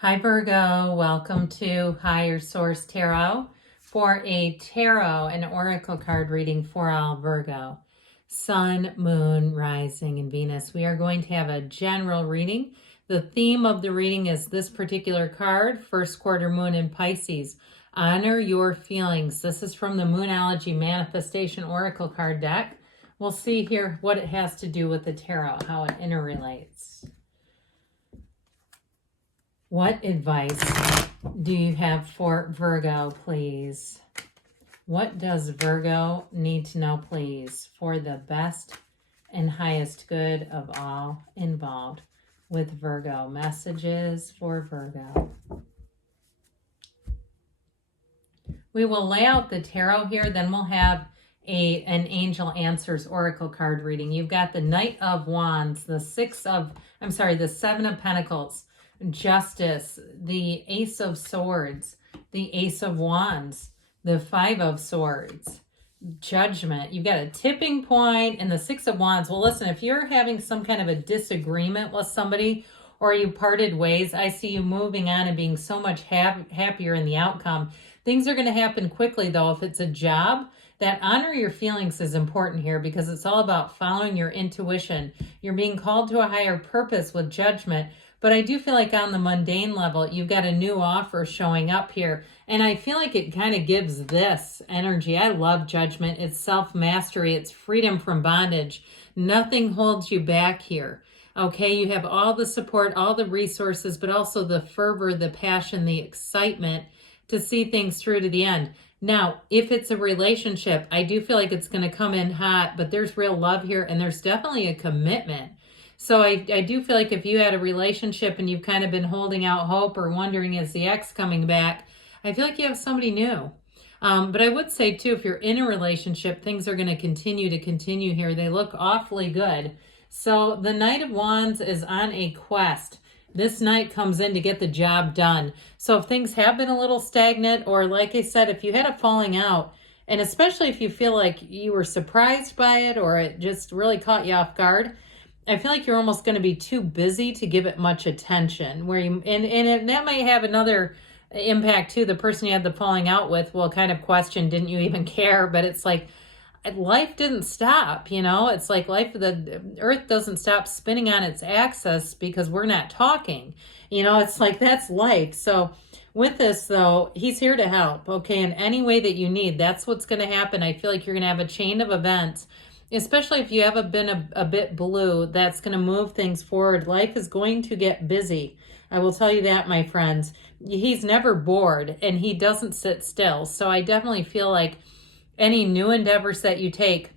Hi Virgo, welcome to Higher Source Tarot for a tarot and oracle card reading for all Virgo. Sun, Moon, Rising, and Venus. We are going to have a general reading. The theme of the reading is this particular card, first quarter moon in Pisces. Honor your feelings. This is from the Moonology Manifestation Oracle card deck. We'll see here what it has to do with the tarot, how it interrelates. What advice do you have for Virgo, please? What does Virgo need to know, please, for the best and highest good of all involved with Virgo? Messages for Virgo. We will lay out the tarot here, then we'll have an Angel Answers Oracle card reading. You've got the Knight of Wands, the Seven of Pentacles, Justice, the Ace of Swords, the Ace of Wands, the Five of Swords, Judgment. You've got a tipping point and the Six of Wands. Well, listen, if you're having some kind of a disagreement with somebody or you parted ways, I see you moving on and being so much happier in the outcome. Things are going to happen quickly, though. If it's a job, that honor your feelings is important here because it's all about following your intuition. You're being called to a higher purpose with Judgment. But I do feel like on the mundane level, you've got a new offer showing up here. And I feel like it kind of gives this energy. I love Judgment. It's self-mastery. It's freedom from bondage. Nothing holds you back here. Okay, you have all the support, all the resources, but also the fervor, the passion, the excitement to see things through to the end. Now, if it's a relationship, I do feel like it's going to come in hot, but there's real love here and there's definitely a commitment. So I do feel like if you had a relationship and you've kind of been holding out hope or wondering, is the ex coming back? I feel like you have somebody new. But I would say, too, if you're in a relationship, things are going to continue here. They look awfully good. So the Knight of Wands is on a quest. This knight comes in to get the job done. So if things have been a little stagnant, or like I said, if you had a falling out, and especially if you feel like you were surprised by it or it just really caught you off guard, I feel like you're almost going to be too busy to give it much attention. And that might have another impact too. The person you had the falling out with will kind of question, didn't you even care? But it's like life didn't stop, you know? It's like the earth doesn't stop spinning on its axis because we're not talking. You know, it's like that's life. So with this though, he's here to help, okay? In any way that you need, that's what's going to happen. I feel like you're going to have a chain of events, especially if you haven't been a bit blue, that's going to move things forward. Life is going to get busy. I will tell you that, my friends. He's never bored and he doesn't sit still. So I definitely feel like any new endeavors that you take,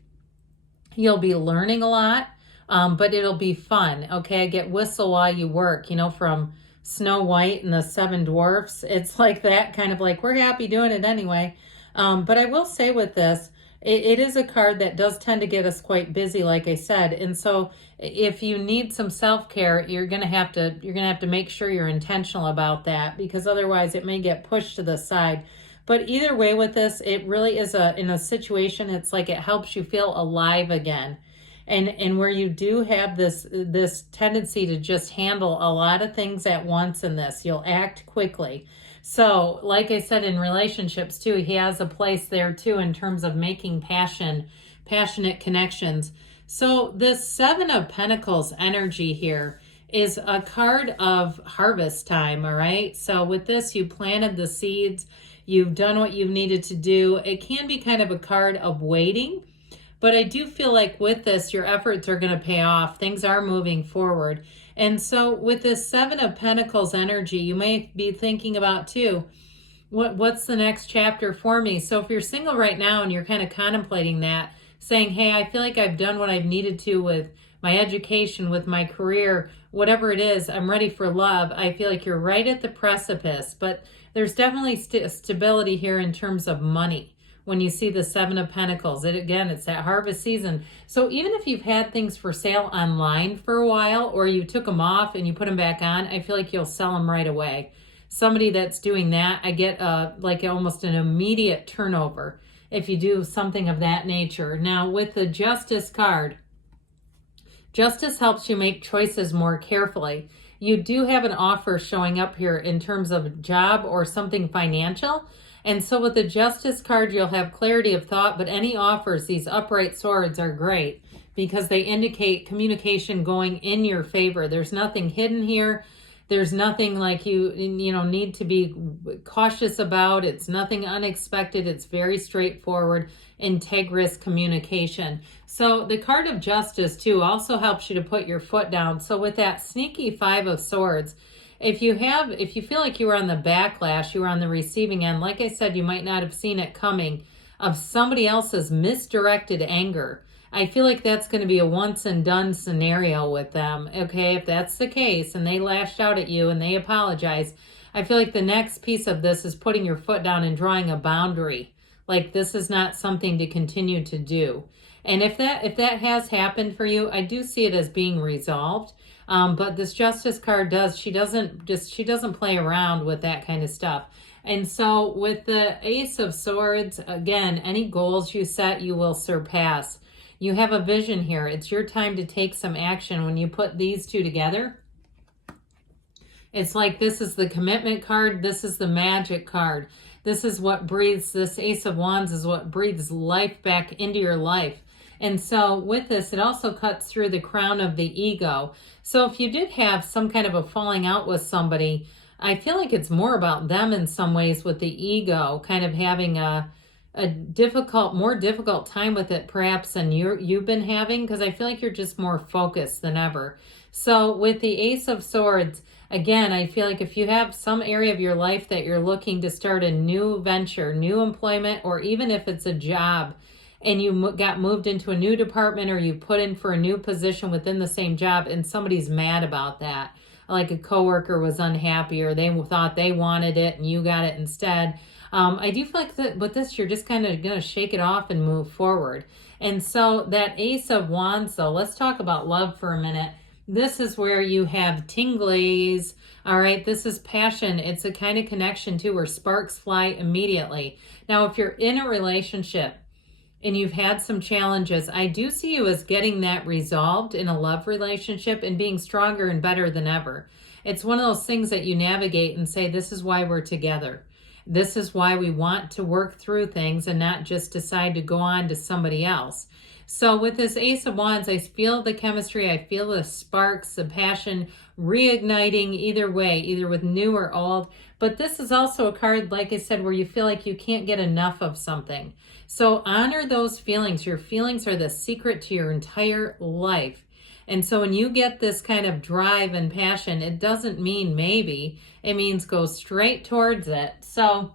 you'll be learning a lot, but it'll be fun. Okay, I get whistle while you work, you know, from Snow White and the Seven Dwarfs. It's like that kind of like, we're happy doing it anyway. But I will say with this, it is a card that does tend to get us quite busy, like I said. And so if you need some self-care, you're going to have to make sure you're intentional about that, because otherwise it may get pushed to the side. But either way with this, it really is in a situation, it's like it helps you feel alive again. And where you do have this tendency to just handle a lot of things at once in this, you'll act quickly. So, like I said, in relationships too, he has a place there too in terms of making passionate connections. So this Seven of Pentacles energy here is a card of harvest time, all right? So with this, you planted the seeds, you've done what you've needed to do. It can be kind of a card of waiting, but I do feel like with this, your efforts are going to pay off. Things are moving forward. And so with this Seven of Pentacles energy, you may be thinking about too, what's the next chapter for me? So if you're single right now and you're kind of contemplating that, saying, hey, I feel like I've done what I've needed to with my education, with my career, whatever it is, I'm ready for love. I feel like you're right at the precipice, but there's definitely stability here in terms of money. When you see the Seven of Pentacles, it's that harvest season. So even if you've had things for sale online for a while, or you took them off and you put them back on, I feel like you'll sell them right away. Somebody that's doing that, I get like almost an immediate turnover if you do something of that nature. Now with the Justice card, Justice helps you make choices more carefully. you do have an offer showing up here in terms of job or something financial. And so with the Justice card, you'll have clarity of thought, but any offers, these upright swords are great because they indicate communication going in your favor. There's nothing hidden here. There's nothing like you need to be cautious about. It's nothing unexpected. It's very straightforward, integrous communication. So the card of Justice too also helps you to put your foot down. So with that sneaky Five of Swords, if you feel like you were on the backlash, you were on the receiving end, like I said, you might not have seen it coming, of somebody else's misdirected anger. I feel like that's going to be a once and done scenario with them. Okay, if that's the case and they lashed out at you and they apologize, I feel like the next piece of this is putting your foot down and drawing a boundary. Like this is not something to continue to do. And if that has happened for you, I do see it as being resolved. But this Justice card she doesn't play around with that kind of stuff. And so with the Ace of Swords, again, any goals you set, you will surpass. You have a vision here. It's your time to take some action. When you put these two together, it's like this is the Commitment card. This is the Magic card. This is what breathes, this Ace of Wands is what breathes life back into your life. And so with this, it also cuts through the crown of the ego. So if you did have some kind of a falling out with somebody, I feel like it's more about them in some ways with the ego, kind of having a more difficult time with it perhaps than you've been having, because I feel like you're just more focused than ever. So with the Ace of Swords, again, I feel like if you have some area of your life that you're looking to start a new venture, new employment, or even if it's a job, and you got moved into a new department or you put in for a new position within the same job and somebody's mad about that, like a coworker was unhappy or they thought they wanted it and you got it instead. I do feel like that with this, you're just kind of going to shake it off and move forward. And so that Ace of Wands, though, let's talk about love for a minute. This is where you have tinglies. All right, this is passion. It's a kind of connection too where sparks fly immediately. Now, if you're in a relationship and you've had some challenges, I do see you as getting that resolved in a love relationship and being stronger and better than ever. It's one of those things that you navigate and say, this is why we're together. This is why we want to work through things and not just decide to go on to somebody else. So with this Ace of Wands, I feel the chemistry, I feel the sparks, the passion reigniting either way, either with new or old. But this is also a card, like I said, where you feel like you can't get enough of something. So honor those feelings. Your feelings are the secret to your entire life. And so when you get this kind of drive and passion, it doesn't mean maybe, it means go straight towards it. So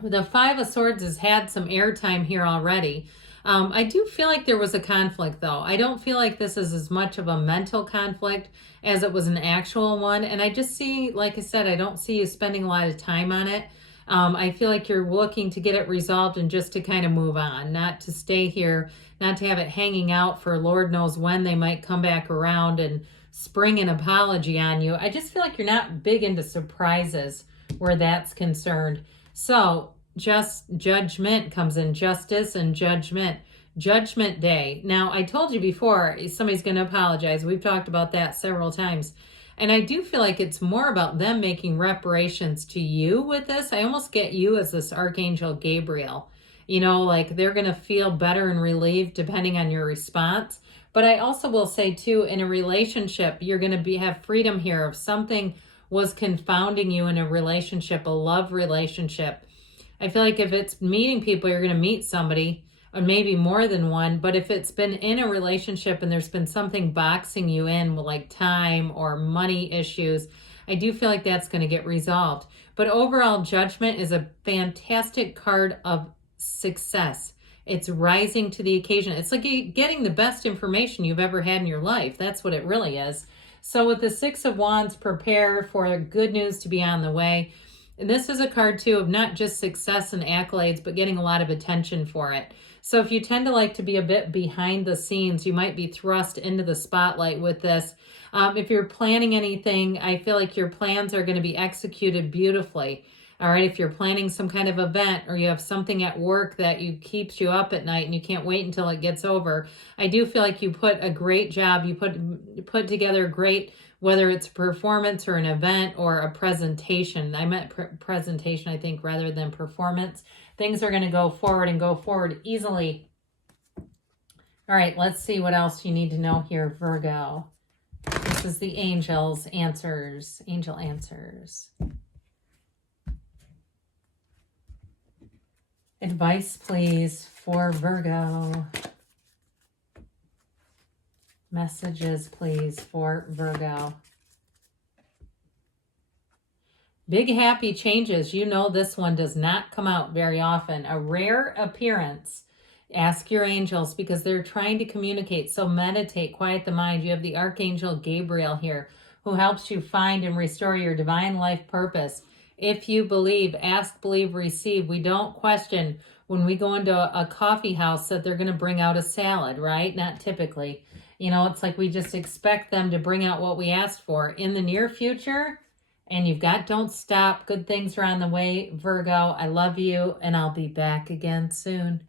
the Five of Swords has had some airtime here already. I do feel like there was a conflict though. I don't feel like this is as much of a mental conflict as it was an actual one. And I just see, like I said, I don't see you spending a lot of time on it. I feel like you're looking to get it resolved and just to kind of move on, not to stay here, not to have it hanging out for Lord knows when they might come back around and spring an apology on you. I just feel like you're not big into surprises where that's concerned. So just judgment comes in, justice and judgment. Judgment Day. Now, I told you before, somebody's going to apologize. We've talked about that several times. And I do feel like it's more about them making reparations to you with this. I almost get you as this Archangel Gabriel. You know, like they're going to feel better and relieved depending on your response. But I also will say too, in a relationship, you're going to have freedom here. If something was confounding you in a relationship, a love relationship, I feel like if it's meeting people, you're going to meet somebody, or maybe more than one. But if it's been in a relationship and there's been something boxing you in with like time or money issues, I do feel like that's going to get resolved. But overall, Judgment is a fantastic card of success. It's rising to the occasion. It's like getting the best information you've ever had in your life. That's what it really is. So with the Six of Wands, prepare for good news to be on the way. And this is a card too of not just success and accolades, but getting a lot of attention for it. So if you tend to like to be a bit behind the scenes, you might be thrust into the spotlight with this. If you're planning anything, I feel like your plans are going to be executed beautifully. All right, if you're planning some kind of event or you have something at work that keeps you up at night and you can't wait until it gets over, I do feel like you put a great job, you put together great whether it's a performance or an event or a presentation. I meant presentation, I think, rather than performance. Things are going to go forward and go forward easily. All right, let's see what else you need to know here, Virgo. This is the angels' answers. Angel answers. Advice, please, for Virgo. Messages, please, for Virgo. Big happy changes. You know this one does not come out very often. A rare appearance. Ask your angels because they're trying to communicate. So meditate, quiet the mind. You have the Archangel Gabriel here who helps you find and restore your divine life purpose. If you believe, ask, believe, receive. We don't question when we go into a coffee house that they're going to bring out a salad, right? Not typically. You know, it's like we just expect them to bring out what we asked for. In the near future, and you've got don't stop. Good things are on the way, Virgo. I love you, and I'll be back again soon.